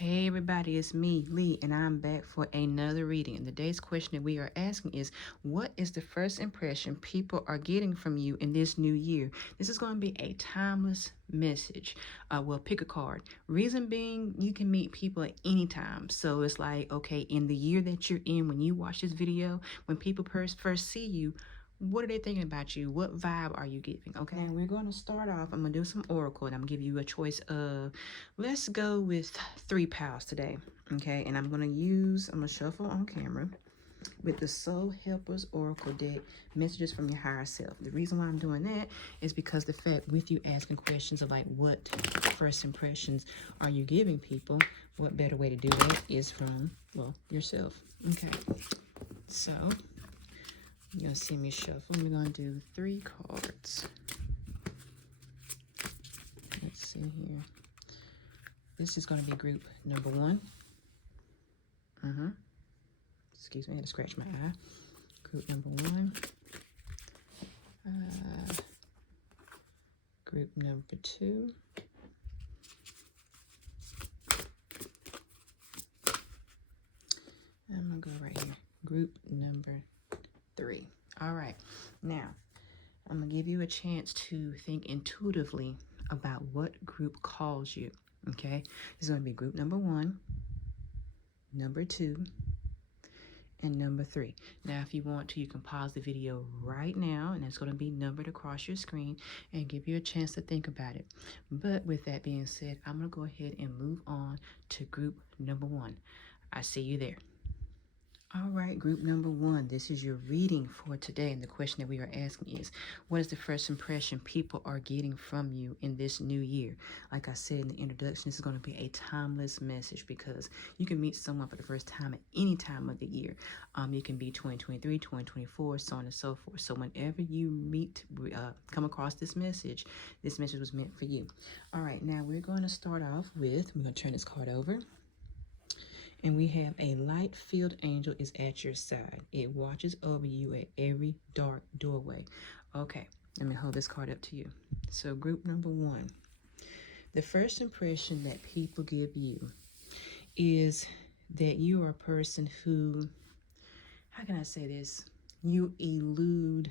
Hey everybody, it's me, Lee, and I'm back for another reading. And today's question that we are asking is, what is the first impression people are getting from you in this new year? This is going to be a timeless message. Well, pick a card. Reason being, you can meet people at any time. So it's like, okay, in the year that you're in, when you watch this video, when people first see you, what are they thinking about you? What vibe are you giving? Okay, and we're going to start off. I'm going to do some oracle, and I'm going to give you a choice of, let's go with 3 pals today. Okay, and I'm going to shuffle on camera with the Soul Helpers Oracle deck, messages from your higher self. The reason why I'm doing that is because the fact with you asking questions of like, what first impressions are you giving people? What better way to do that is from, well, yourself. Okay, so you're going to see me shuffle. We're going to do 3 cards. Let's see here. This is going to be group number 1. Excuse me, I had to scratch my eye. Group number 1. Group number 2. I'm going to go right here. Group number 3. All right. Now, I'm going to give you a chance to think intuitively about what group calls you. Okay? This is going to be group number 1, number 2, and number 3. Now, if you want to, you can pause the video right now, and it's going to be numbered across your screen and give you a chance to think about it. But with that being said, I'm going to go ahead and move on to group number 1. I see you there. All right, group number 1, this is your reading for today. And the question that we are asking is, what is the first impression people are getting from you in this new year? Like I said in the introduction, this is going to be a timeless message because you can meet someone for the first time at any time of the year. You can be 2023, 2024, so on and so forth. So whenever you come across this message was meant for you. All right, now we're going to start off with, I'm going to turn this card over. And we have a light-filled angel is at your side. It watches over you at every dark doorway. Okay, let me hold this card up to you. So group number 1. The first impression that people give you is that you are a person who, how can I say this? You elude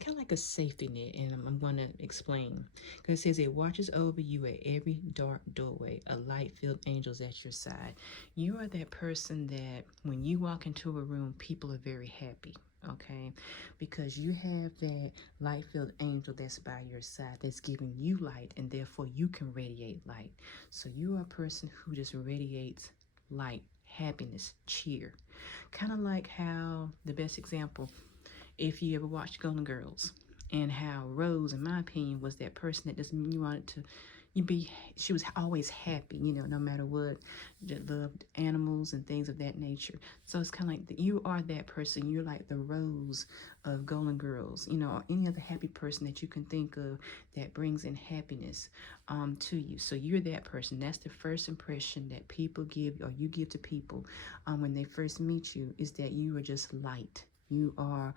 kind of like a safety net, and I'm going to explain. Because it says it watches over you at every dark doorway. A light-filled angel's at your side. You are that person that when you walk into a room, people are very happy. Okay, because you have that light-filled angel that's by your side, that's giving you light, and therefore you can radiate light. So you are a person who just radiates light, happiness, cheer. Kind of like how, the best example, if you ever watched Golden Girls, and how Rose, in my opinion, was that person that just you wanted to, she was always happy, you know, no matter what, loved animals and things of that nature. So it's kind of like you are that person. You're like the Rose of Golden Girls, you know, or any other happy person that you can think of that brings in happiness to you. So you're that person. That's the first impression that people give, or you give to people when they first meet you, is that you are just light. You are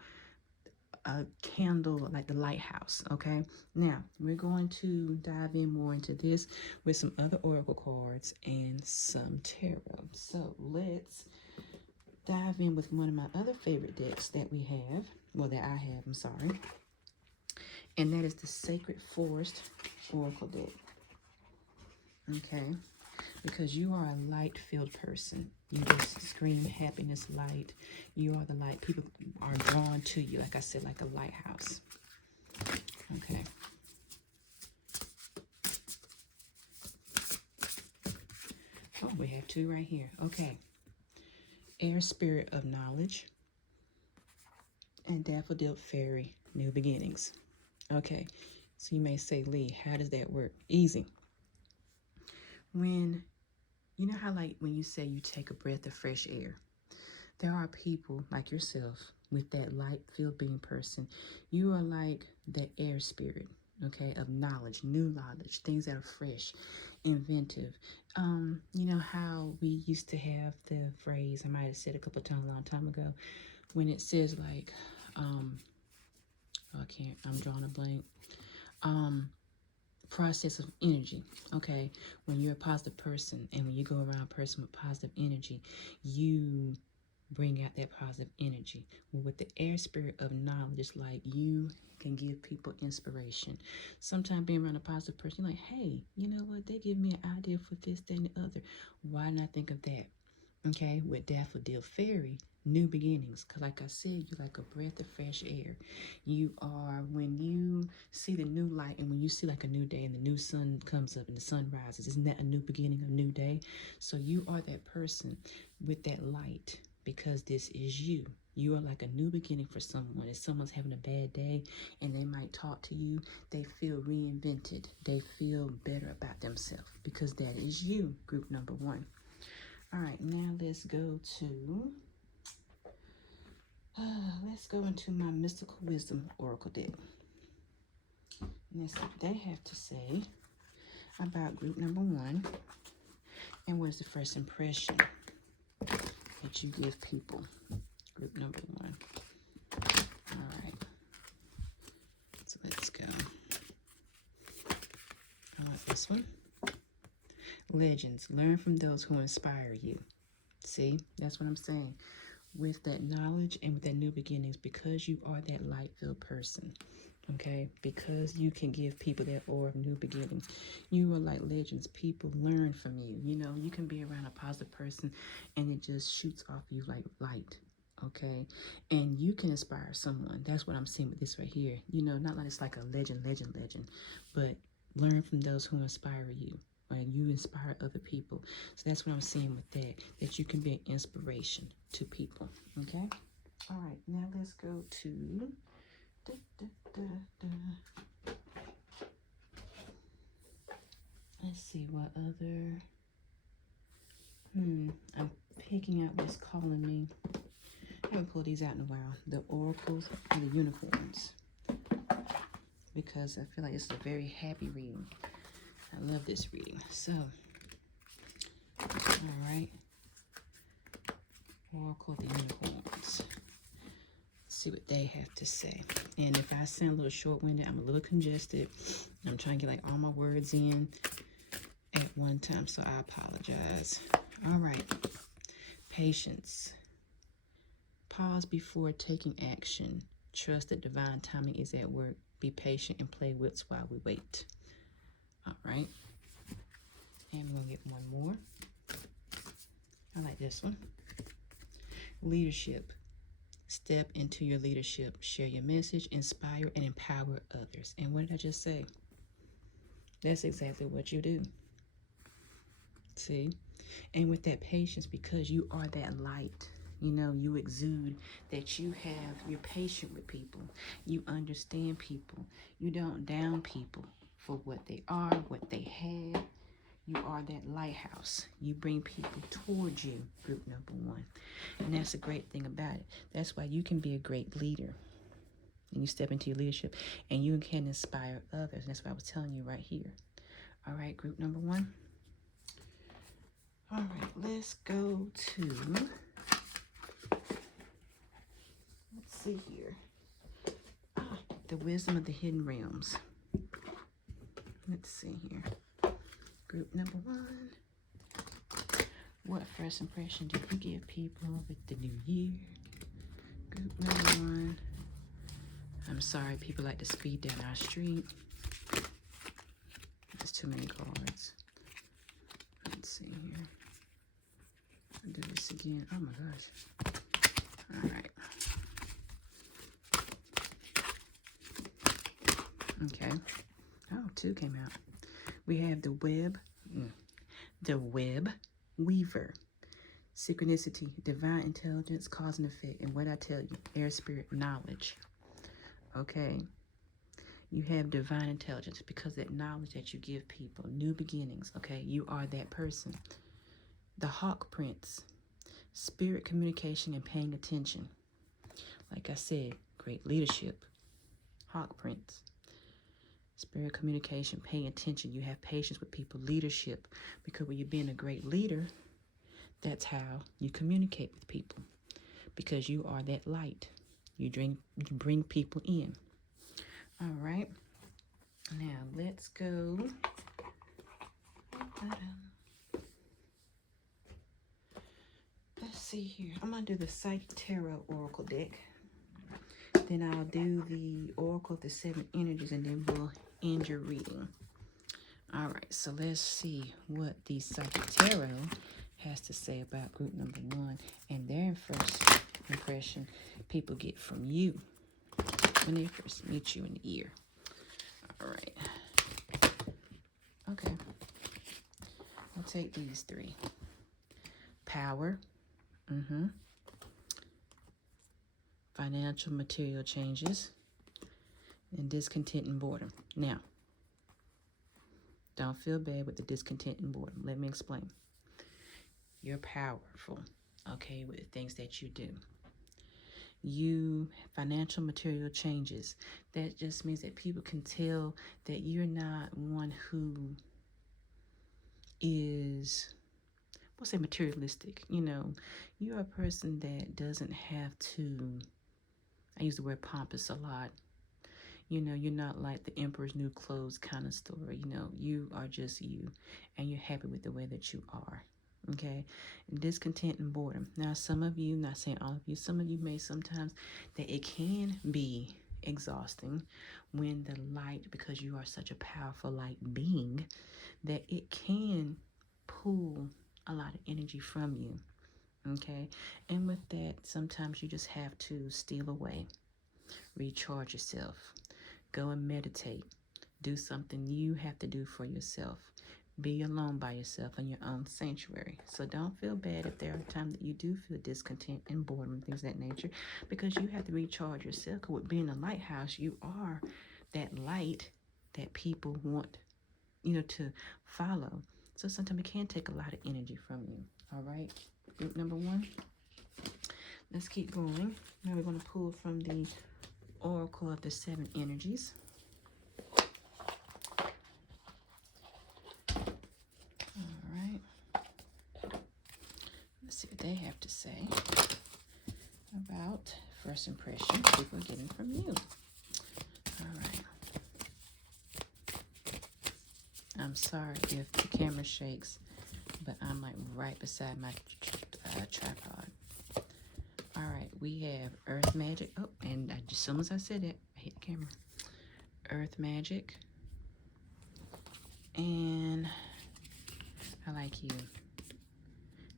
a candle, like the lighthouse. Okay, now we're going to dive in more into this with some other oracle cards and some tarot. So let's dive in with one of my other favorite decks that we have, well, that I have, I'm sorry, and that is the Sacred Forest Oracle deck. Okay, because you are a light-filled person. You just scream happiness, light. You are the light. People are drawn to you, like I said, like a lighthouse. Okay. Oh, we have 2 right here. Okay. Air Spirit of Knowledge and Daffodil Fairy, New Beginnings. Okay, so you may say, Lee, how does that work? Easy. When, you know how like when you say you take a breath of fresh air, there are people like yourself with that light-filled being person. You are like the air spirit, okay, of knowledge, new knowledge, things that are fresh, inventive. You know how we used to have the phrase, I might have said a couple of times a long time ago, when it says like, I'm drawing a blank. process of energy. Okay, when you're a positive person and when you go around a person with positive energy, you bring out that positive energy. Well, with the air spirit of knowledge, it's like you can give people inspiration. Sometimes being around a positive person, you're like, hey, you know what? They give me an idea for this, that, and the other. Why not think of that? Okay, with Daffodil Fairy, new beginnings. Because like I said, you're like a breath of fresh air. You are, when you see the new light and when you see like a new day and the new sun comes up and the sun rises, isn't that a new beginning, a new day? So you are that person with that light because this is you. You are like a new beginning for someone. If someone's having a bad day and they might talk to you, they feel reinvented. They feel better about themselves because that is you, group number 1. All right, now let's go into my Mystical Wisdom Oracle deck. And let's see what they have to say about group number 1. And what is the first impression that you give people? Group number 1. All right. So let's go. I want this one. Legends. Learn from those who inspire you. See, that's what I'm saying. With that knowledge and with that new beginnings, because you are that light-filled person, okay? Because you can give people that aura of new beginnings. You are like legends. People learn from you. You know, you can be around a positive person and it just shoots off you like light, okay? And you can inspire someone. That's what I'm seeing with this right here. You know, not like it's like a legend, but learn from those who inspire you. And you inspire other people. So that's what I'm seeing with that you can be an inspiration to people. Okay? All right, now let's go to let's see what other I'm picking out what's calling me. I haven't pulled these out in a while. The oracles and the unicorns. Because I feel like it's a very happy reading. I love this reading. So, all right. Oracle of the Unicorns. Let's see what they have to say. And if I sound a little short-winded, I'm a little congested. I'm trying to get like all my words in at one time, so I apologize. All right. Patience. Pause before taking action. Trust that divine timing is at work. Be patient and play wits while we wait. All right, and we're gonna get one more. I like this one. Leadership. Step into your leadership. Share your message, inspire and empower others. And what did I just say? That's exactly what you do. See? And with that patience, because you are that light, you know, you exude that you're patient with people. You understand people. You don't down people for what they are, what they have. You are that lighthouse. You bring people towards you, group number 1. And that's a great thing about it. That's why you can be a great leader. And you step into your leadership and you can inspire others. That's what I was telling you right here. All right, group number 1. All right, let's go to, let's see here. The wisdom of the hidden realms. Let's see here. Group number 1. What first impression did you give people with the new year? Group number 1. I'm sorry, people like to speed down our street. There's too many cards. Let's see here. I'll do this again. Oh my gosh. All right. Okay. Oh, 2 came out. We have the web weaver. Synchronicity, divine intelligence, cause and effect. And what I tell you, air spirit, knowledge. Okay. You have divine intelligence because that knowledge that you give people, new beginnings. Okay. You are that person. The Hawk Prince, spirit communication and paying attention. Like I said, great leadership. Hawk Prince. Spirit communication, paying attention. You have patience with people, leadership. Because when you're being a great leader, that's how you communicate with people. Because you are that light. You bring people in. All right. Now let's go. Let's see here. I'm going to do the Psychic Tarot Oracle deck. Then I'll do the Oracle of the 7 Energies, and then we'll end your reading. All right, so let's see what the Psychic Tarot has to say about group number 1 and their first impression people get from you when they first meet you in the ear. All right. Okay. I'll take these 3. Power. Financial, material changes. And discontent and boredom. Now, don't feel bad with the discontent and boredom. Let me explain. You're powerful, okay, with the things that you do. Financial, material changes. That just means that people can tell that you're not one who is, we'll say, materialistic. You know, you're a person that doesn't have to, I use the word pompous a lot. You know, you're not like the emperor's new clothes kind of story. You know, you are just you, and you're happy with the way that you are. Okay? And discontent and boredom. Now, some of you, not saying all of you, some of you may sometimes that it can be exhausting when the light, because you are such a powerful light being, that it can pull a lot of energy from you. Okay? And with that, sometimes you just have to steal away, recharge yourself. Go and meditate. Do something you have to do for yourself. Be alone by yourself in your own sanctuary. So don't feel bad if there are times that you do feel discontent and boredom and things of that nature, because you have to recharge yourself. Because with being a lighthouse, you are that light that people want, you know, to follow. So sometimes it can take a lot of energy from you. All right. Group number 1. Let's keep going. Now we're going to pull from the Oracle of the 7 Energies. All right. Let's see what they have to say about first impression people are getting from you. All right. I'm sorry if the camera shakes, but I'm like right beside my tripod. All right, we have Earth Magic. Oh, and as soon as I said it, I hit the camera. Earth Magic. And I like you.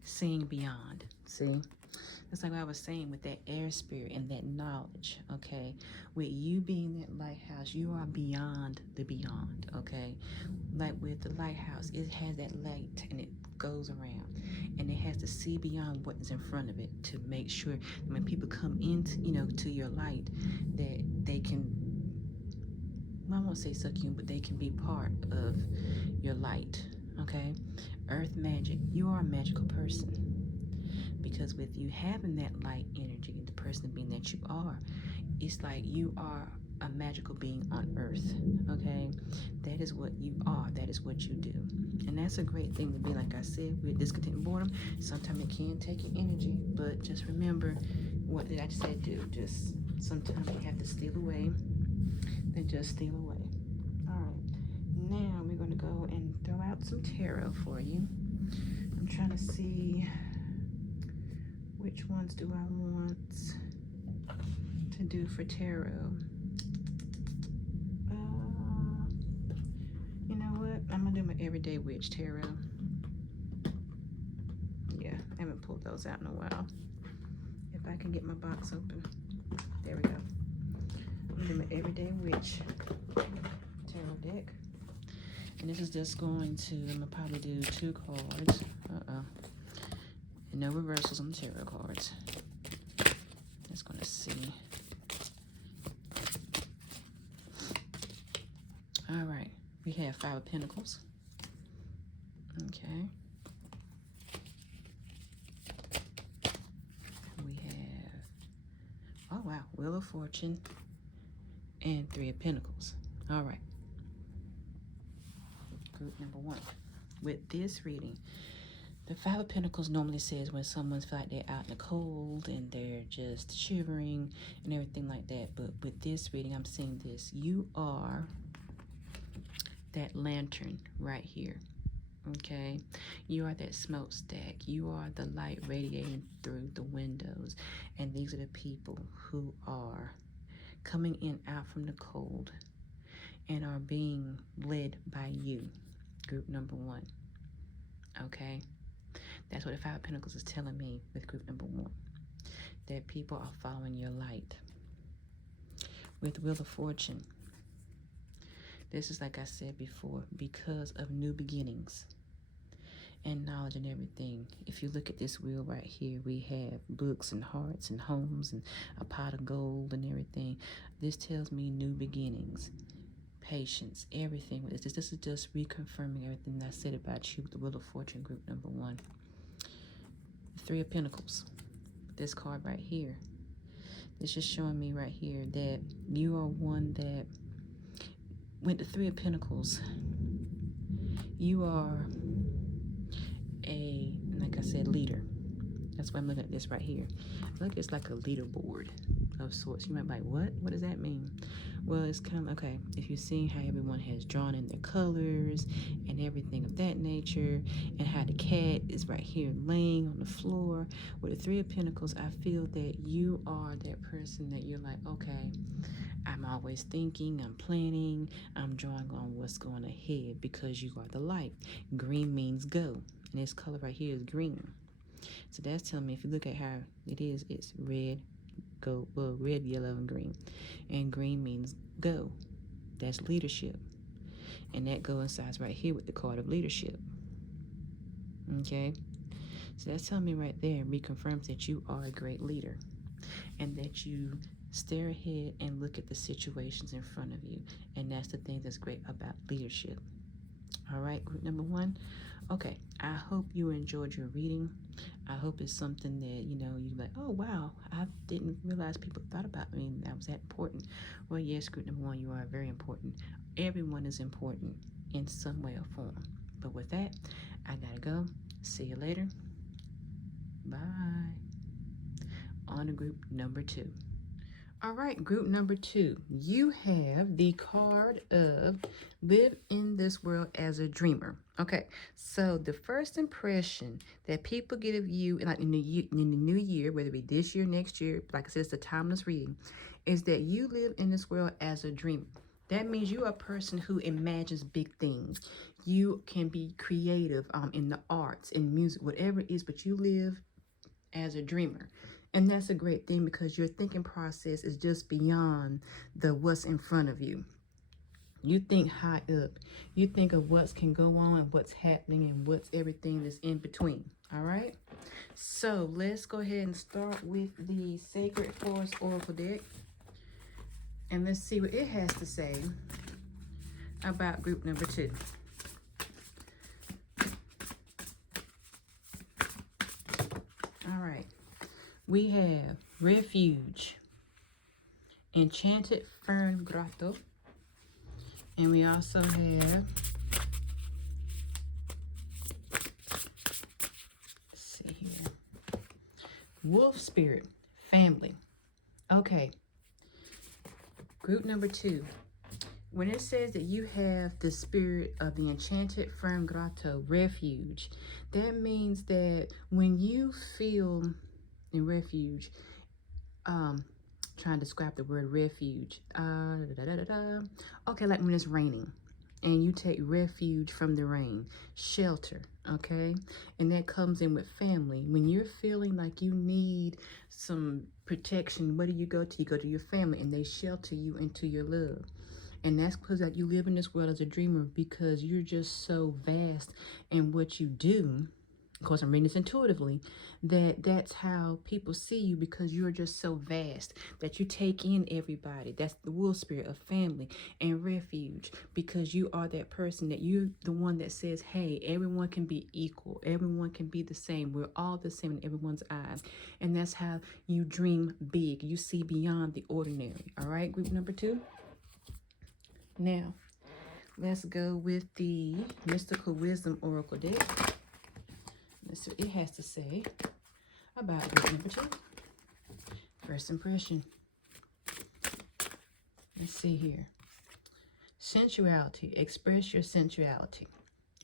Seeing beyond. See? It's like what I was saying with that air spirit and that knowledge, okay? With you being that lighthouse, you are beyond the beyond, okay? Like with the lighthouse, it has that light and it goes around. And it has to see beyond what is in front of it to make sure when people come into, you know, to your light, that they can, well, I won't say suck you, but they can be part of your light, okay? Earth Magic, you are a magical person. Because with you having that light energy, the person being that you are, it's like you are a magical being on earth, okay? That is what you are. That is what you do. And that's a great thing to be. Like I said, with discontent and boredom, sometimes it can take your energy, but just remember, what did I say do? Just sometimes you have to steal away, then just steal away. All right. Now we're going to go and throw out some tarot for you. I'm trying to see which ones do I want to do for tarot. You know what? I'm going to do my Everyday Witch tarot. Yeah, I haven't pulled those out in a while. If I can get my box open. There we go. I'm going to do my Everyday Witch tarot deck. And this is just going to, I'm going to probably do 2 cards. And no reversals on the tarot cards. Just going to see. All right. We have 5 of Pentacles. Okay. We have, oh wow, Wheel of Fortune and 3 of Pentacles. All right. Group number 1. With this reading, the 5 of Pentacles normally says when someone's feel like they're out in the cold and they're just shivering and everything like that. But with this reading, I'm seeing this. You are that lantern right here. Okay, you are that smokestack. You are the light radiating through the windows. And these are the people who are coming in out from the cold and are being led by you. Group number 1. Okay, that's what the 5 of Pentacles is telling me with group number 1. That people are following your light. With Wheel of Fortune, this is, like I said before, because of new beginnings and knowledge and everything. If you look at this wheel right here, we have books and hearts and homes and a pot of gold and everything. This tells me new beginnings, patience, everything. This is just reconfirming everything I said about you with the Wheel of Fortune, group number 1. 3 of Pentacles, this card right here. It's just showing me right here that you are one that, with the 3 of Pentacles, you are a, like I said, leader. That's why I'm looking at this right here. I feel like it's like a leaderboard of sorts. You might be like, what does that mean? Well, it's kind of, okay, if you're seeing how everyone has drawn in their colors and everything of that nature, and how the cat is right here laying on the floor. With the 3 of Pentacles, I feel that you are that person that you're like, okay, I'm always thinking, I'm planning, I'm drawing on what's going ahead, because you are the light. Green means go, and this color right here is green. So that's telling me, if you look at how it is, it's red, gold, well, red, yellow, and green. And green means go. That's leadership. And that coincides right here with the card of leadership. Okay? So that's telling me right there, reconfirms that you are a great leader. And that you stare ahead and look at the situations in front of you. And that's the thing that's great about leadership. All right, group number 1. Okay, I hope you enjoyed your reading. I hope it's something that, you know, you're like, oh, wow, I didn't realize people thought about me and that was that important. Well, yes, group number 1, you are very important. Everyone is important in some way or form. But with that, I gotta go. See you later. Bye. On to group number 2. All right, group number 2, you have the card of live in this world as a dreamer. Okay, so the first impression that people get of you, like in the new year, whether it be this year, next year, like I said, it's a timeless reading, is that you live in this world as a dreamer. That means you are a person who imagines big things. You can be creative in the arts, in music, whatever it is, but you live as a dreamer. And that's a great thing, because your thinking process is just beyond the what's in front of you. You think high up. You think of what's can go on and what's happening and what's everything that's in between. All right? So let's go ahead and start with the Sacred Forest Oracle deck. And let's see what it has to say about group number 2. All right. We have Refuge, Enchanted Fern Grotto, and we also have, let's see here, Wolf Spirit, Family. Okay, group number 2. When it says that you have the spirit of the Enchanted Fern Grotto, Refuge, that means that when you feel in refuge, trying to describe the word refuge, okay, like when it's raining and you take refuge from the rain, shelter, okay, and that comes in with family. When you're feeling like you need some protection, where do you go to? You go to your family, and they shelter you into your love. And that's because like you live in this world as a dreamer, because you're just so vast in what you do. Of course, I'm reading this intuitively, that's how people see you, because you're just so vast that you take in everybody. That's the wolf spirit of family and refuge, because you are that person that you're the one that says, hey, everyone can be equal. Everyone can be the same. We're all the same in everyone's eyes. And that's how you dream big. You see beyond the ordinary. All right, group number 2. Now, let's go with the Mystical Wisdom Oracle deck. Let's see what it has to say about group number 2. First impression. Let's see here. Sensuality. Express your sensuality.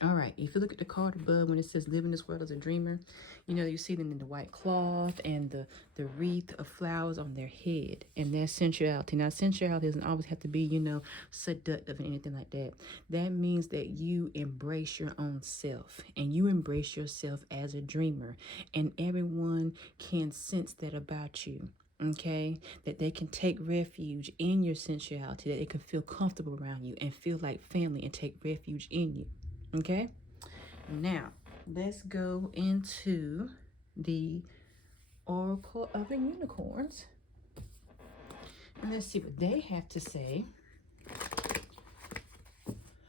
All right, if you look at the card above when it says live in this world as a dreamer, you know, you see them in the white cloth and the wreath of flowers on their head, and that's sensuality. Now, sensuality doesn't always have to be, you know, seductive or anything like that. That means that you embrace your own self, and you embrace yourself as a dreamer, and everyone can sense that about you. Okay, that they can take refuge in your sensuality, that they can feel comfortable around you and feel like family and take refuge in you. Okay, now let's go into the Oracle of the Unicorns and let's see what they have to say.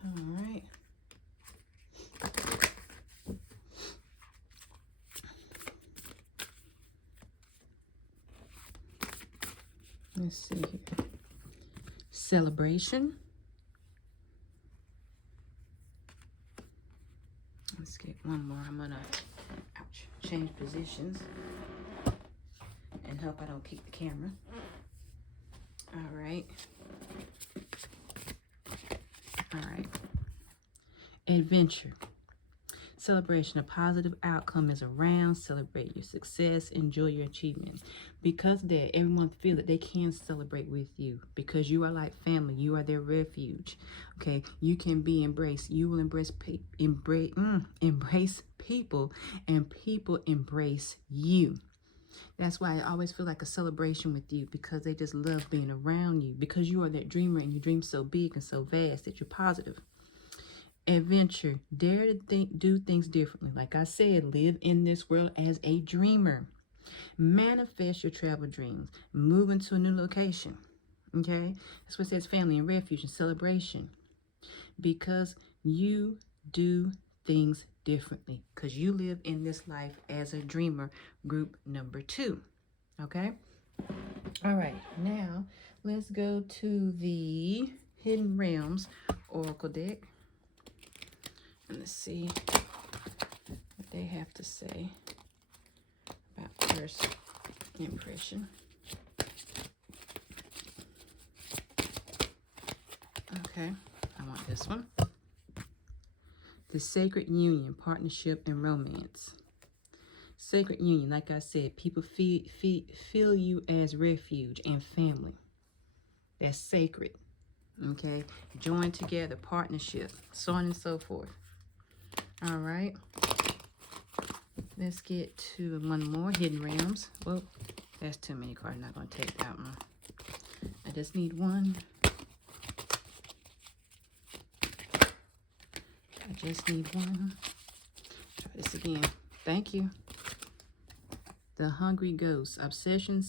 All right. Let's see here. Celebration. Let's get one more. I'm gonna change positions and hope I don't kick the camera. All right. All right. Adventure. Celebration. A positive outcome is around. Celebrate your success. Enjoy your achievements. Because of that, everyone feels that they can celebrate with you because you are like family. You are their refuge. Okay, you can be embraced. You will embrace people, and people embrace you. That's why I always feel like a celebration with you, because they just love being around you, because you are that dreamer and you dream so big and so vast that you're positive. Adventure. Dare to do things differently. Like I said, live in this world as a dreamer. Manifest your travel dreams. Move into a new location. Okay? That's what it says, family and refuge and celebration. Because you do things differently. Because you live in this life as a dreamer. Group number 2. Okay? All right. Now, let's go to the Hidden Realms Oracle deck. And let's see what they have to say about first impression. Okay, I want this one. The Sacred Union, Partnership and Romance. Sacred Union, like I said, people feel you as refuge and family. That's sacred. Okay, join together, partnership, so on and so forth. All right, let's get to one more Hidden Realms. Well, that's too many cards. I'm not going to take that one. I just need one. I just need one. Try this again. Thank you. The Hungry Ghost. Obsession,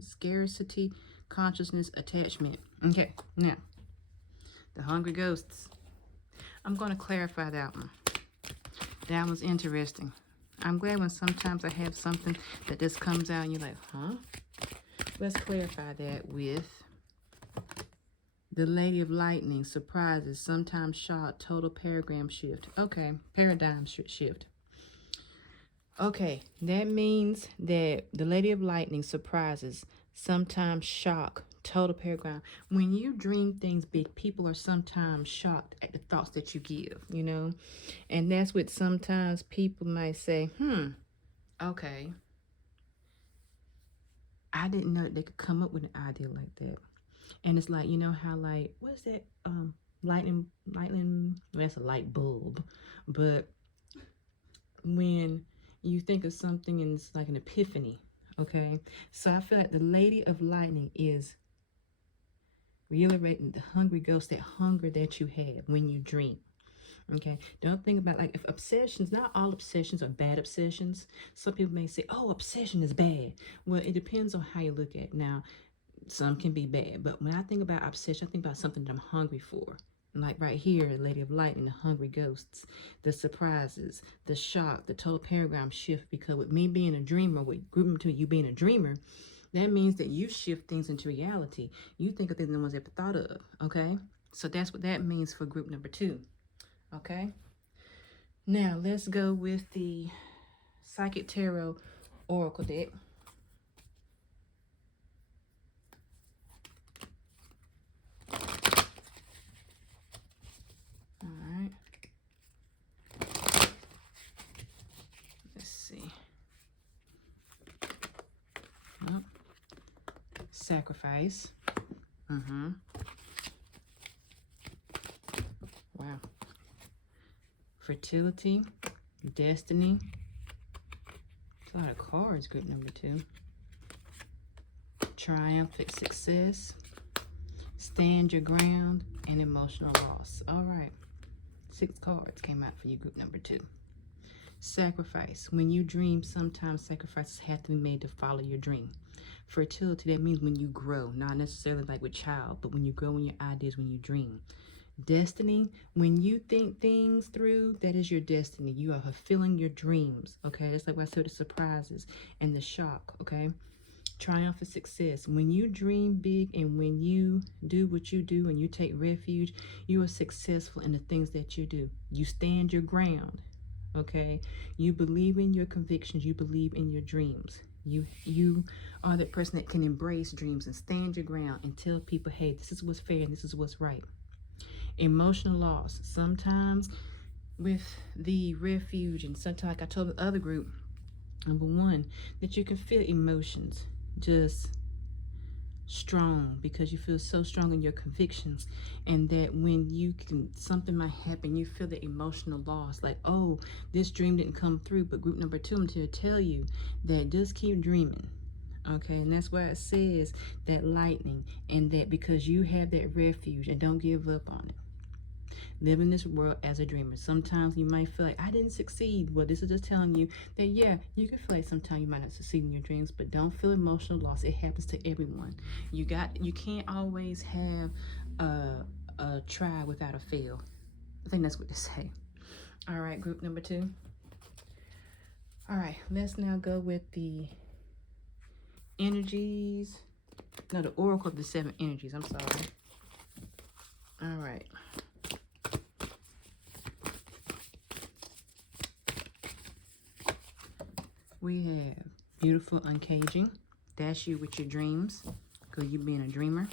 scarcity, consciousness, attachment. Okay, now, the Hungry Ghosts. I'm going to clarify that one. That was interesting. I'm glad when sometimes I have something that just comes out and you're like, huh? Let's clarify that with the Lady of Lightning. Surprises, sometimes shock, total paradigm shift. Okay, paradigm shift. Okay, that means that the Lady of Lightning surprises, sometimes shock, total paradigm. When you dream things big, people are sometimes shocked at the thoughts that you give, you know? And that's what sometimes people might say, okay, I didn't know that they could come up with an idea like that. And it's like, you know how, like, what's that? Lightning, well, that's a light bulb. But when you think of something and it's like an epiphany, okay? So I feel like the Lady of Lightning is reiterating the hungry ghost, that hunger that you have when you dream. Okay, don't think about, like, if obsessions, not all obsessions are bad obsessions. Some people may say, oh, obsession is bad. Well, it depends on how you look at it. Now, some can be bad, but when I think about obsession, I think about something that I'm hungry for. Like right here, Lady of Lightning, the hungry ghosts, the surprises, the shock, the total paradigm shift. Because with me being a dreamer, with grouping to you being a dreamer, that means that you shift things into reality. You think of things no one's ever thought of, okay? So that's what that means for group number 2, okay? Now, let's go with the Psychic Tarot Oracle deck. sacrifice. Wow. Fertility, destiny. It's a lot of cards, group number 2. Triumphant success, stand your ground, and emotional loss. All right. 6 cards came out for you, group number 2. Sacrifice. When you dream, sometimes sacrifices have to be made to follow your dream. Fertility, that means when you grow, not necessarily like with child, but when you grow in your ideas, when you dream. Destiny, when you think things through, that is your destiny. You are fulfilling your dreams, okay? That's like what I said, the surprises and the shock, okay? Triumphant success, when you dream big and when you do what you do and you take refuge, you are successful in the things that you do. You stand your ground, okay? You believe in your convictions, you believe in your dreams. You are that person that can embrace dreams and stand your ground and tell people, hey, this is what's fair and this is what's right. Emotional loss, sometimes with the refuge, and sometimes like I told the other group, number 1, that you can feel emotions just strong because you feel so strong in your convictions, and that when you can, something might happen, you feel the emotional loss, like, oh, this dream didn't come through. But group number 2, I'm here to tell you that just keep dreaming, okay? And that's why it says that lightning, and that because you have that refuge, and don't give up on it. Live in this world as a dreamer. Sometimes you might feel like, I didn't succeed. Well, this is just telling you that, yeah, you can feel like sometimes you might not succeed in your dreams, but don't feel emotional loss. It happens to everyone. You can't always have a try without a fail. I think that's what they say. All right, group number 2. All right, let's now go with the energies. No, the oracle of the 7 energies. I'm sorry. All right. We have beautiful uncaging. That's you with your dreams, because you being a dreamer.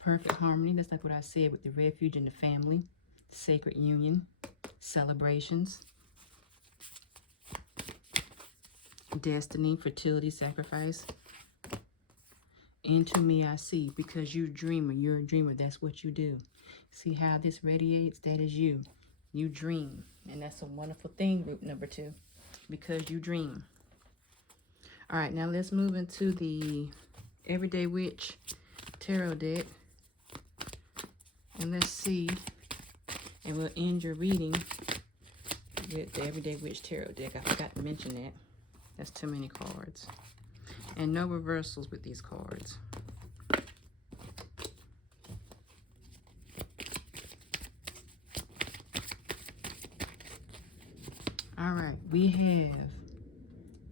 Perfect harmony. That's like what I said with the refuge and the family. Sacred union. Celebrations. Destiny, fertility, sacrifice. Into me I see, because you're a dreamer. You're a dreamer. That's what you do. See how this radiates? That is you. You dream. And that's a wonderful thing, group number 2, because you dream. All right, now let's move into the Everyday Witch Tarot deck. And let's see. And we'll end your reading with the Everyday Witch Tarot deck. I forgot to mention that. That's too many cards. And no reversals with these cards. All right, we have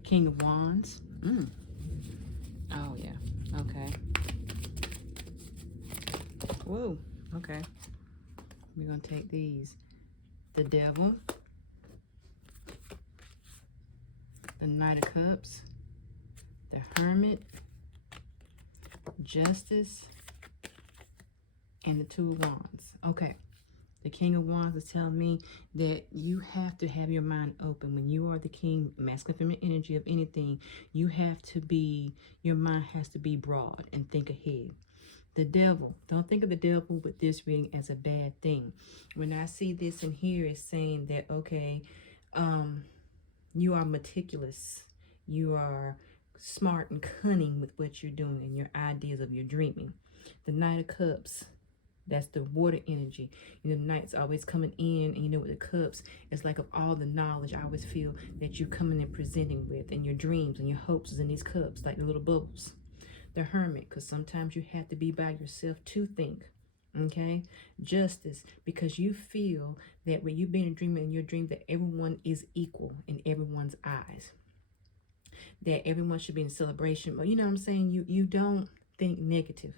King of Wands. Oh, yeah. Okay. Whoa. Okay. We're going to take these. The Devil. The Knight of Cups. The Hermit. Justice. And the Two of Wands. Okay. The King of Wands is telling me that you have to have your mind open. When you are the king, masculine, feminine energy of anything, you have to be, your mind has to be broad and think ahead. The Devil, don't think of the devil with this reading as a bad thing. When I see this in here, it's saying that, okay, you are meticulous. You are smart and cunning with what you're doing and your ideas of your dreaming. The Knight of Cups. That's the water energy. You know, the Knight's always coming in, and you know, with the cups, it's like of all the knowledge I always feel that you're coming and presenting with, and your dreams and your hopes is in these cups, like the little bubbles. The Hermit, because sometimes you have to be by yourself to think, okay? Justice, because you feel that when you've been a dreamer in your dream, that everyone is equal in everyone's eyes. That everyone should be in celebration. But you know what I'm saying? You don't think negative.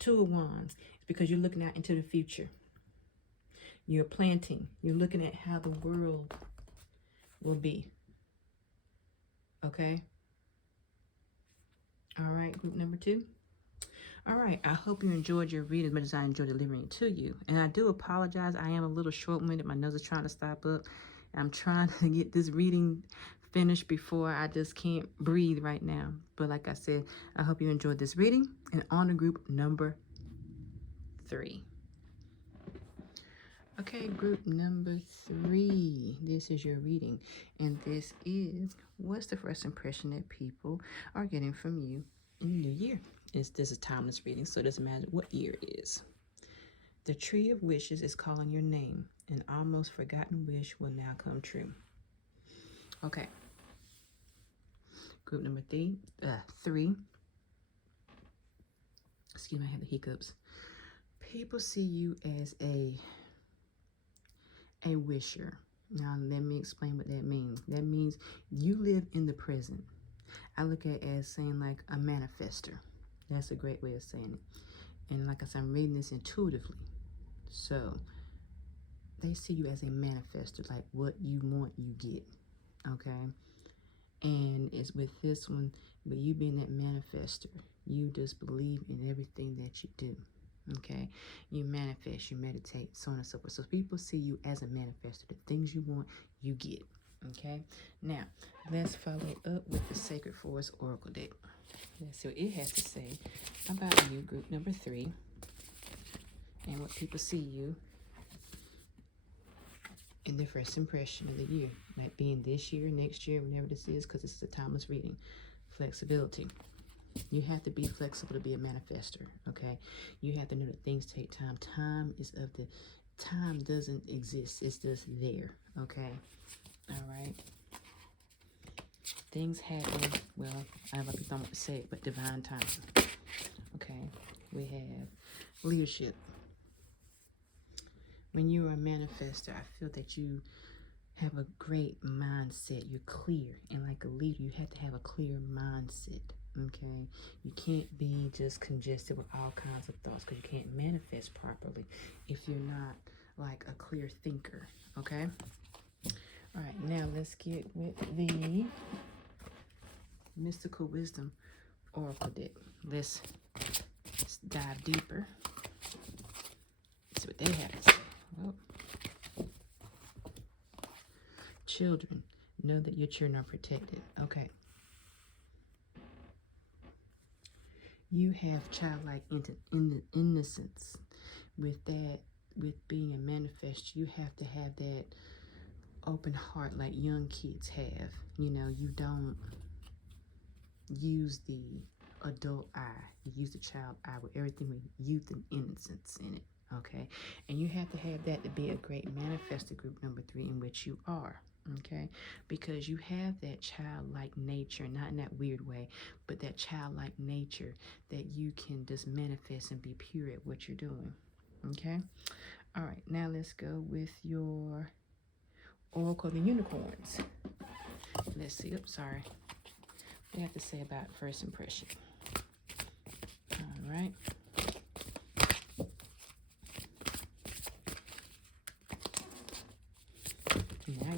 Two of Wands. Because you're looking out into the future. You're planting. You're looking at how the world will be. Okay? All right, group number 2. All right, I hope you enjoyed your reading as much as I enjoyed delivering it to you. And I do apologize. I am a little short-winded. My nose is trying to stop up. I'm trying to get this reading finish before I just can't breathe right now. But like I said, I hope you enjoyed this reading. And on to group number 3. Okay, group number 3. This is your reading. And this is, what's the first impression that people are getting from you in the new year? This is timeless reading, so it doesn't matter what year it is. The tree of wishes is calling your name. An almost forgotten wish will now come true. Okay. Group number 3. Excuse me, I have the hiccups. People see you as a wisher. Now, let me explain what that means. That means you live in the present. I look at it as saying like a manifester. That's a great way of saying it. And like I said, I'm reading this intuitively. So, they see you as a manifester, like what you want, you get. Okay? And it's with this one, but you being that manifester, you just believe in everything that you do. Okay? You manifest, you meditate, so on and so forth. So people see you as a manifester. The things you want, you get. Okay? Now, let's follow up with the Sacred Forest Oracle deck. Let's see what it has to say about you, group number 3, and what people see you in the first impression of the year, like being this year, next year, whenever this is, because this is a timeless reading. Flexibility. You have to be flexible to be a manifester, okay? You have to know that things take time. Time doesn't exist. It's just there, okay? All right? Things happen, well, I don't know what to say it, but divine timing, okay? We have leadership. When you're a manifester, I feel that you have a great mindset. You're clear. And like a leader, you have to have a clear mindset, okay? You can't be just congested with all kinds of thoughts because you can't manifest properly if you're not like a clear thinker, okay? All right, now let's get with the Mystical Wisdom Oracle deck. Let's dive deeper. See what they have to say. Well, children, know that your children are protected. Okay. You have childlike innocence. With that, with being a manifest, you have to have that open heart like young kids have. You know, you don't use the adult eye. You use the child eye with everything with youth and innocence in it. Okay, and you have to have that to be a great manifestor, group number 3, in which you are. Okay, because you have that childlike nature, not in that weird way, but that childlike nature that you can just manifest and be pure at what you're doing. Okay, all right, now let's go with your Oracle of the Unicorns. Let's see. Oops, sorry. What do you have to say about first impression? All right. Now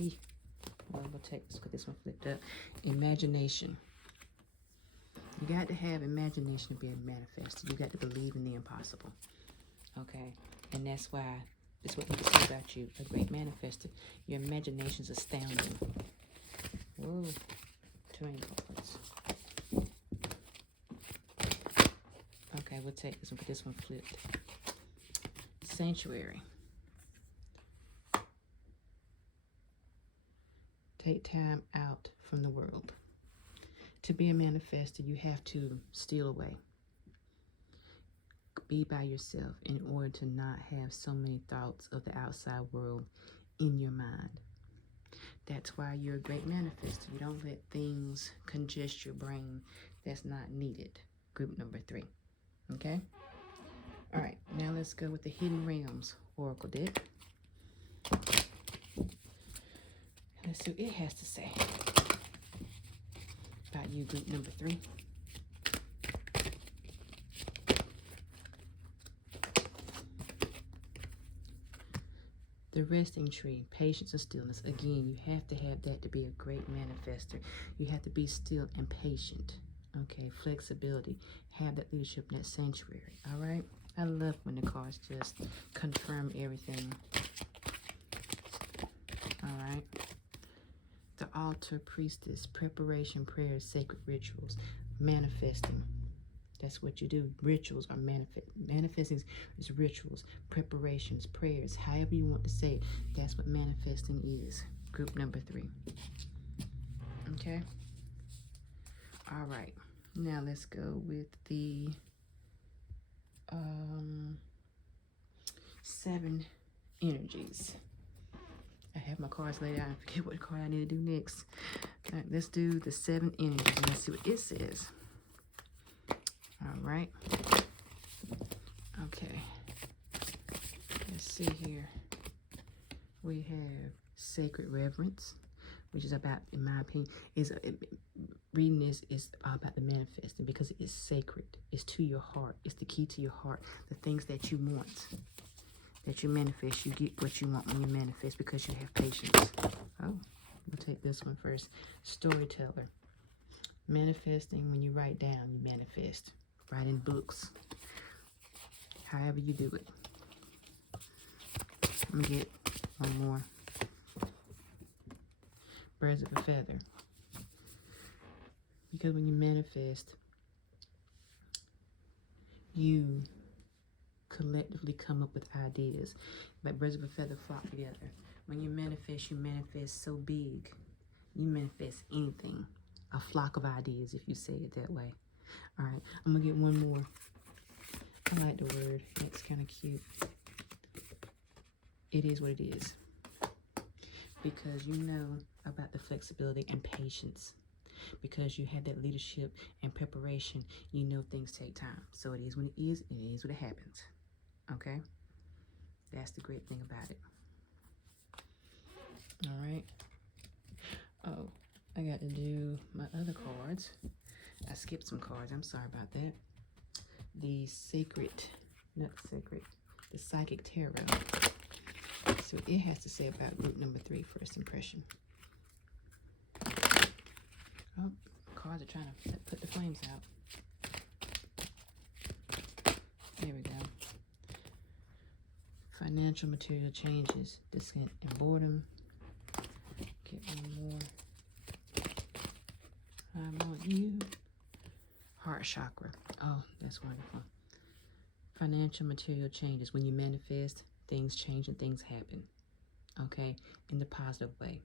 we'll take this, put this one flipped up. Imagination. You got to have imagination to be a manifestor. You got to believe in the impossible. Okay? And that's why it's what people say about you, a great manifestor. Your imagination's astounding. Whoa. 2 cards. Okay, we'll take this one, put this one flipped. Sanctuary. Take time out from the world. To be a manifestor, you have to steal away. Be by yourself in order to not have so many thoughts of the outside world in your mind. That's why you're a great manifestor. You don't let things congest your brain that's not needed. Group number 3. Okay? All right, now let's go with the Hidden Realms Oracle deck. Let's see what it has to say about you, group number 3. The resting tree, patience and stillness. Again, you have to have that to be a great manifestor. You have to be still and patient. Okay, flexibility. Have that leadership in that sanctuary. All right? I love when the cards just confirm everything. All right? The altar, priestess, preparation, prayers, sacred rituals, manifesting. That's what you do. Rituals are manifesting is rituals, preparations, prayers, however you want to say it. That's what manifesting is. Group number 3. Okay. All right. Now let's go with the 7 energies. I have my cards laid out. I forget what card I need to do next. All right, let's do the 7 energies. Let's see what it says. All right. Okay. Let's see here. We have sacred reverence, which is about, in my opinion, reading this is all about the manifesting because it is sacred. It's to your heart. It's the key to your heart. The things that you want, that you manifest, you get what you want when you manifest because you have patience. Oh, we'll take this one first. Storyteller. Manifesting, when you write down, you manifest. Write in books. However you do it. Let me get one more. Birds of a feather. Because when you manifest, you collectively come up with ideas. Like birds of a feather flock together. When you manifest so big. You manifest anything. A flock of ideas, if you say it that way. All right, I'm going to get one more. I like the word. It's kind of cute. It is what it is. Because you know about the flexibility and patience. Because you had that leadership and preparation, you know things take time. So it is when it is, and it is when it happens. Okay? That's the great thing about it. All right. Oh, I got to do my other cards. I skipped some cards. I'm sorry about that. The Psychic Tarot. So it has to say about group number 3, first impression. Oh, cards are trying to put the flames out. There we go. Financial material changes, dissent and boredom. Get one more. I want you. Heart chakra. Oh, that's wonderful. Financial material changes. When you manifest, things change and things happen. Okay? In the positive way.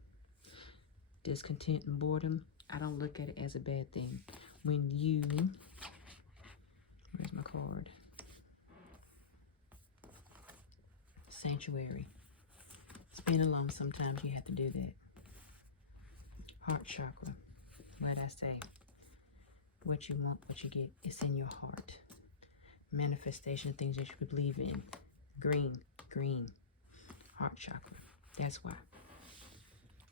Discontent and boredom, I don't look at it as a bad thing. When you, where's my card? Sanctuary. It's being alone, sometimes you have to do that. Heart chakra. What did I say? What you want, what you get, it's in your heart. Manifestation, things that you believe in. Green. Heart chakra. That's why.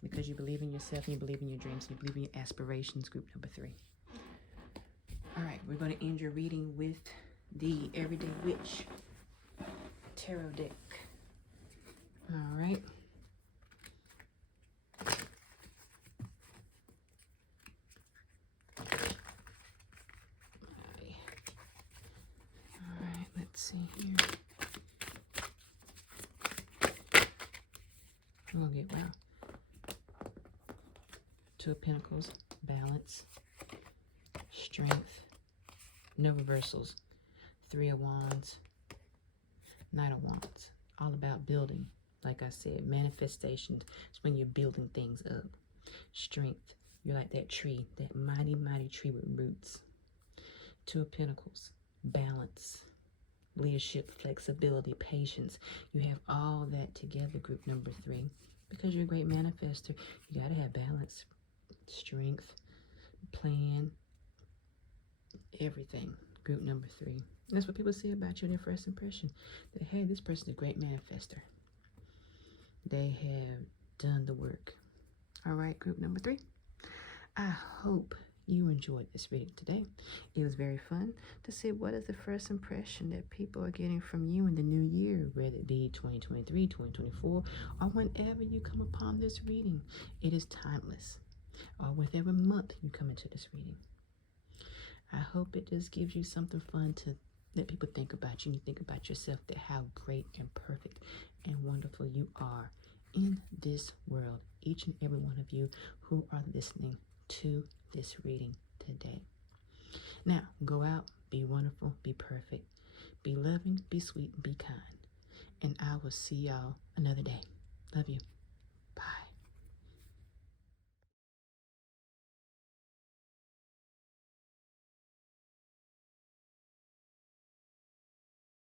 Because you believe in yourself, and you believe in your dreams, and you believe in your aspirations, group number 3. All right, we're going to end your reading with the Everyday Witch Tarot deck. All right. All right, let's see here. I'm going to get, wow. 2 of Pentacles, balance, strength, no reversals, 3 of Wands, Knight of Wands. All about building. Like I said, manifestations is when you're building things up. Strength, you're like that tree, that mighty, mighty tree with roots. 2 of Pentacles, balance, leadership, flexibility, patience. You have all that together, group number 3. Because you're a great manifester, you got to have balance. Strength, plan, everything. Group number 3. That's what people say about you in their first impression. That, hey, this person's a great manifester. They have done the work. All right, group number 3. I hope you enjoyed this reading today. It was very fun to see what is the first impression that people are getting from you in the new year, whether it be 2023, 2024, or whenever you come upon this reading. It is timeless. Or whatever month you come into this reading. I hope it just gives you something fun to let people think about you and you think about yourself, that how great and perfect and wonderful you are in this world, each and every one of you who are listening to this reading today. Now, go out, be wonderful, be perfect, be loving, be sweet, be kind. And I will see y'all another day. Love you.